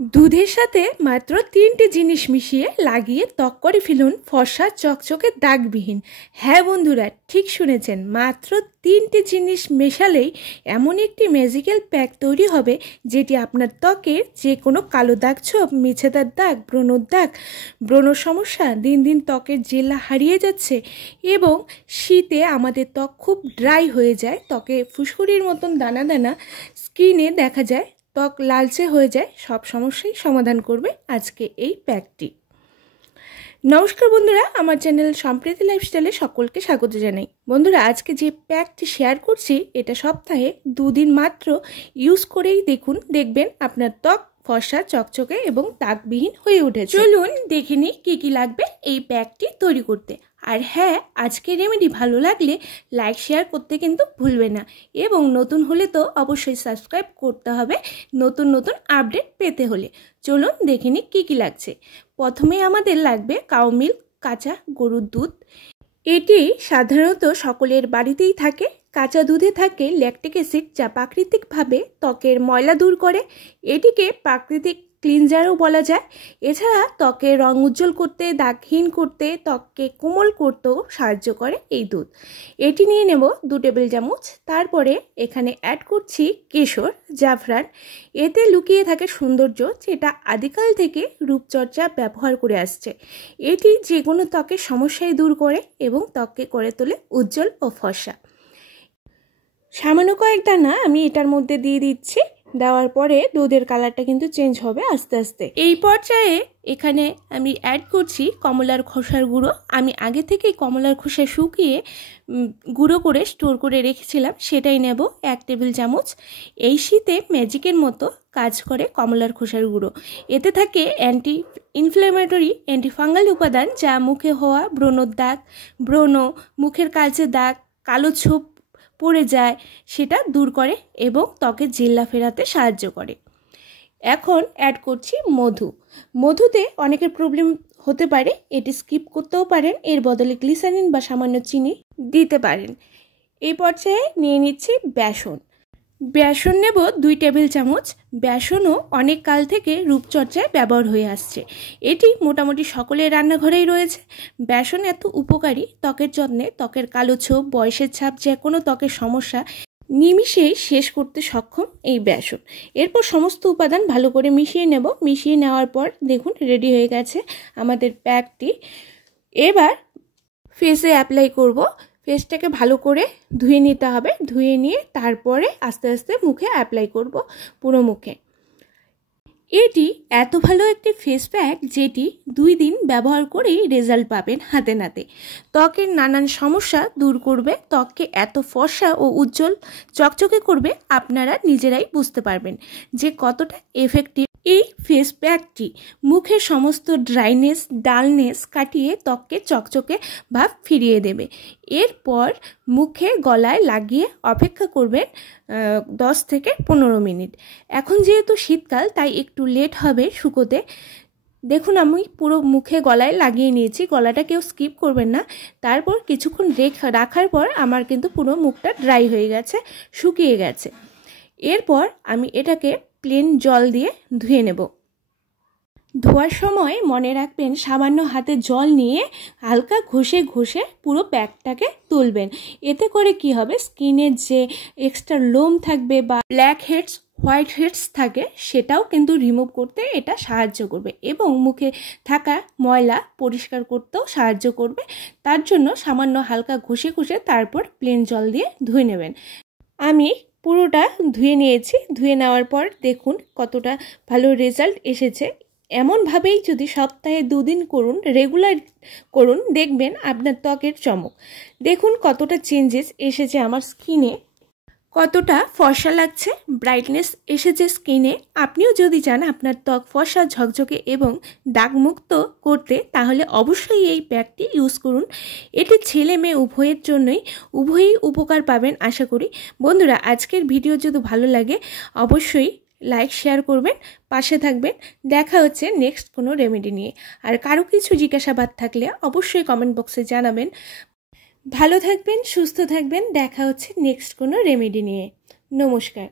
দুধের সাথে মাত্র 3টে জিনিস মিশিয়ে লাগিয়ে ত্বক করে ফেলুন ফর্সা চকচকে দাগবিহীন। হ্যাঁ বন্ধুরা, ঠিক শুনেছেন, মাত্র 3টে জিনিস মেশালেই এমন একটি ম্যাজিক্যাল প্যাক তৈরি হবে যেটি আপনার ত্বকের যে কোনো কালো দাগ, ছোপ, মেছেদার দাগ, ব্রণর দাগ, ব্রণ সমস্যা, দিন দিন ত্বকের জেল্লা হারিয়ে যাচ্ছে এবং শীতে আমাদের ত্বক খুব ড্রাই হয়ে যায়, ত্বকে ফুসকুড়ির মতন দানা দানা স্কিনে দেখা যায়, ত্বক লালচে হয়ে যায়, সব সমস্যাই সমাধান করবে আজকে এই প্যাকটি। নমস্কার বন্ধুরা, আমার চ্যানেল সম্প্রীতি লাইফস্টাইলে সকলকে স্বাগত জানাই। বন্ধুরা, আজকে যে প্যাকটি শেয়ার করছি এটা সপ্তাহে 2 দিন মাত্র ইউজ করেই দেখবেন আপনার ত্বক ফর্সা চকচকে এবং দাগবিহীন হয়ে উঠেছে। চলুন দেখে নিই কী কী লাগবে এই প্যাকটি তৈরি করতে। আর হ্যাঁ, আজকের রেমেডি ভালো লাগলে লাইক শেয়ার করতে কিন্তু ভুলবে না এবং নতুন হলে তো অবশ্যই সাবস্ক্রাইব করতে হবে নতুন নতুন আপডেট পেতে হলে। চলুন দেখে নিই কী কী লাগছে। প্রথমে আমাদের লাগবে কাউ মিল্ক, কাঁচা গরুর দুধ। এটি সাধারণত সকলের বাড়িতেই থাকে। কাঁচা দুধে থাকে ল্যাকটিক অ্যাসিড, যা প্রাকৃতিকভাবে ত্বকের ময়লা দূর করে। এটিকে প্রাকৃতিক ক্লিনজারও বলা যায়। এছাড়া ত্বকের রং উজ্জ্বল করতে, দাগহীন করতে, ত্বককে কোমল করতেও সাহায্য করে এই দুধ। এটি নিয়ে নেব 2 টেবিল চামচ। তারপরে এখানে অ্যাড করছি কেশর, জাফরান। এতে লুকিয়ে থাকে সৌন্দর্য, যেটা আদিকাল থেকে রূপচর্চা ব্যবহার করে আসছে। এটি যে কোনো ত্বকের সমস্যাই দূর করে এবং ত্বককে করে তোলে উজ্জ্বল ও ফর্সা। সামান্য কয়েক দানা আমি এটার মধ্যে দিয়ে দিচ্ছি। দেওয়ার পরে দুধের কালারটা কিন্তু চেঞ্জ হবে আস্তে আস্তে। এই পর্যায়ে এখানে আমি অ্যাড করছি কমলার খোসার গুঁড়ো। আমি আগে থেকেই কমলার খোসা শুকিয়ে গুঁড়ো করে স্টোর করে রেখেছিলাম, সেটাই নেব 1 টেবিল চামচ। এই শীতে ম্যাজিকের মতো কাজ করে কমলার খোসার গুঁড়ো। এতে থাকে অ্যান্টি ইনফ্ল্যামেটরি, অ্যান্টিফাঙ্গাল উপাদান, যা মুখে হওয়া ব্রণর দাগ, ব্রণ, মুখের কালচে দাগ, কালো ছোপ পড়ে যায় সেটা দূর করে এবং ত্বকে জেল্লা ফেরাতে সাহায্য করে। এখন অ্যাড করছি মধু। মধুতে অনেকের প্রবলেম হতে পারে, এটি স্কিপ করতেও পারেন, এর বদলে গ্লিসারিন বা সামান্য চিনি দিতে পারেন। এই পর্যায়ে নিয়ে নিচ্ছি বেসন। বেসন নেব 2 টেবিল চামচ। বেসনও অনেক কাল থেকে রূপচর্চায় ব্যবহার হয়ে আসছে। এটি মোটামুটি সকলের রান্নাঘরেই রয়েছে। বেসন এত উপকারী ত্বকের যত্নে, ত্বকের কালো ছোপ, বয়সের ছাপ, যে কোনো ত্বকের সমস্যা নিমিষেই শেষ করতে সক্ষম এই বেসন। এরপর সমস্ত উপাদান ভালো করে মিশিয়ে নেব। মিশিয়ে নেওয়ার পর দেখুন রেডি হয়ে গেছে আমাদের প্যাকটি। এবার ফেসে অ্যাপ্লাই করব। ফেসটাকে ভালো করে ধুয়ে নিতে হবে। ধুয়ে নিয়ে তারপরে আস্তে আস্তে মুখে অ্যাপ্লাই করব, পুরো মুখে। এটি এত ভালো একটি ফেস প্যাক যেটি 2 দিন ব্যবহার করেই রেজাল্ট পাবেন হাতে নাতে। ত্বকের নানান সমস্যা দূর করবে, ত্বককে এত ফর্সা ও উজ্জ্বল চকচকে করবে, আপনারা নিজেরাই বুঝতে পারবেন যে কতটা এফেক্টিভ এই ফেস প্যাকটি। মুখের সমস্ত ড্রাইনেস, ডালনেস কাটিয়ে ত্বককে চকচকে ভাব ফিরিয়ে দেবে। এরপর মুখে গলায় লাগিয়ে অপেক্ষা করবেন 10 থেকে 15 মিনিট। এখন যেহেতু শীতকাল তাই একটু লেট হবে শুকোতে। দেখুন আমি পুরো মুখে গলায় লাগিয়ে নিয়েছি, গলাটা কেউ স্কিপ করবেন না। তারপর কিছুক্ষণ রাখার পর আমার কিন্তু পুরো মুখটা ড্রাই হয়ে গেছে, শুকিয়ে গেছে। এরপর আমি এটাকে প্লেন জল দিয়ে ধুয়ে নেব। ধোয়ার সময় মনে রাখবেন সামান্য হাতে জল নিয়ে হালকা ঘষে ঘষে পুরো প্যাকটাকে তুলবেন। এতে করে কি হবে, স্কিনের যে এক্সট্রা লোম থাকবে বা ব্ল্যাক হেডস, হোয়াইট হেডস থাকে, সেটাও কিন্তু রিমুভ করতে এটা সাহায্য করবে এবং মুখে থাকা ময়লা পরিষ্কার করতেও সাহায্য করবে। তার জন্য সামান্য হালকা ঘষে ঘষে তারপর প্লেন জল দিয়ে ধুয়ে নেবেন। আমি পুরোটা ধুয়ে নিয়েছি। ধুয়ে নেওয়ার পর দেখুন কতটা ভালো রেজাল্ট এসেছে। এমনভাবেই যদি সপ্তাহে 2 দিন করুন, রেগুলার করুন, দেখবেন আপনার ত্বকের চমক। দেখুন কতটা চেঞ্জেস এসেছে আমার স্কিনে, কতটা ফর্সা লাগছে, ব্রাইটনেস এসেছে স্কিনে। আপনিও যদি চান আপনার ত্বক ফর্সা, ঝকঝকে এবং দাগমুক্ত করতে, তাহলে অবশ্যই এই প্যাকটি ইউজ করুন। এটি ছেলে মেয়ে উভয়ের জন্যই, উভয়ই উপকার পাবেন আশা করি। বন্ধুরা, আজকের ভিডিও যদি ভালো লাগে অবশ্যই লাইক শেয়ার করবেন, পাশে থাকবেন। দেখা হচ্ছে নেক্সট কোনো রেমেডি নিয়ে। আর কারো কিছু জিজ্ঞাসাবাদ থাকলে অবশ্যই কমেন্ট বক্সে জানাবেন। ভালো থাকবেন, সুস্থ থাকবেন। দেখা হচ্ছে নেক্সট কোনো রেমেডি নিয়ে। নমস্কার।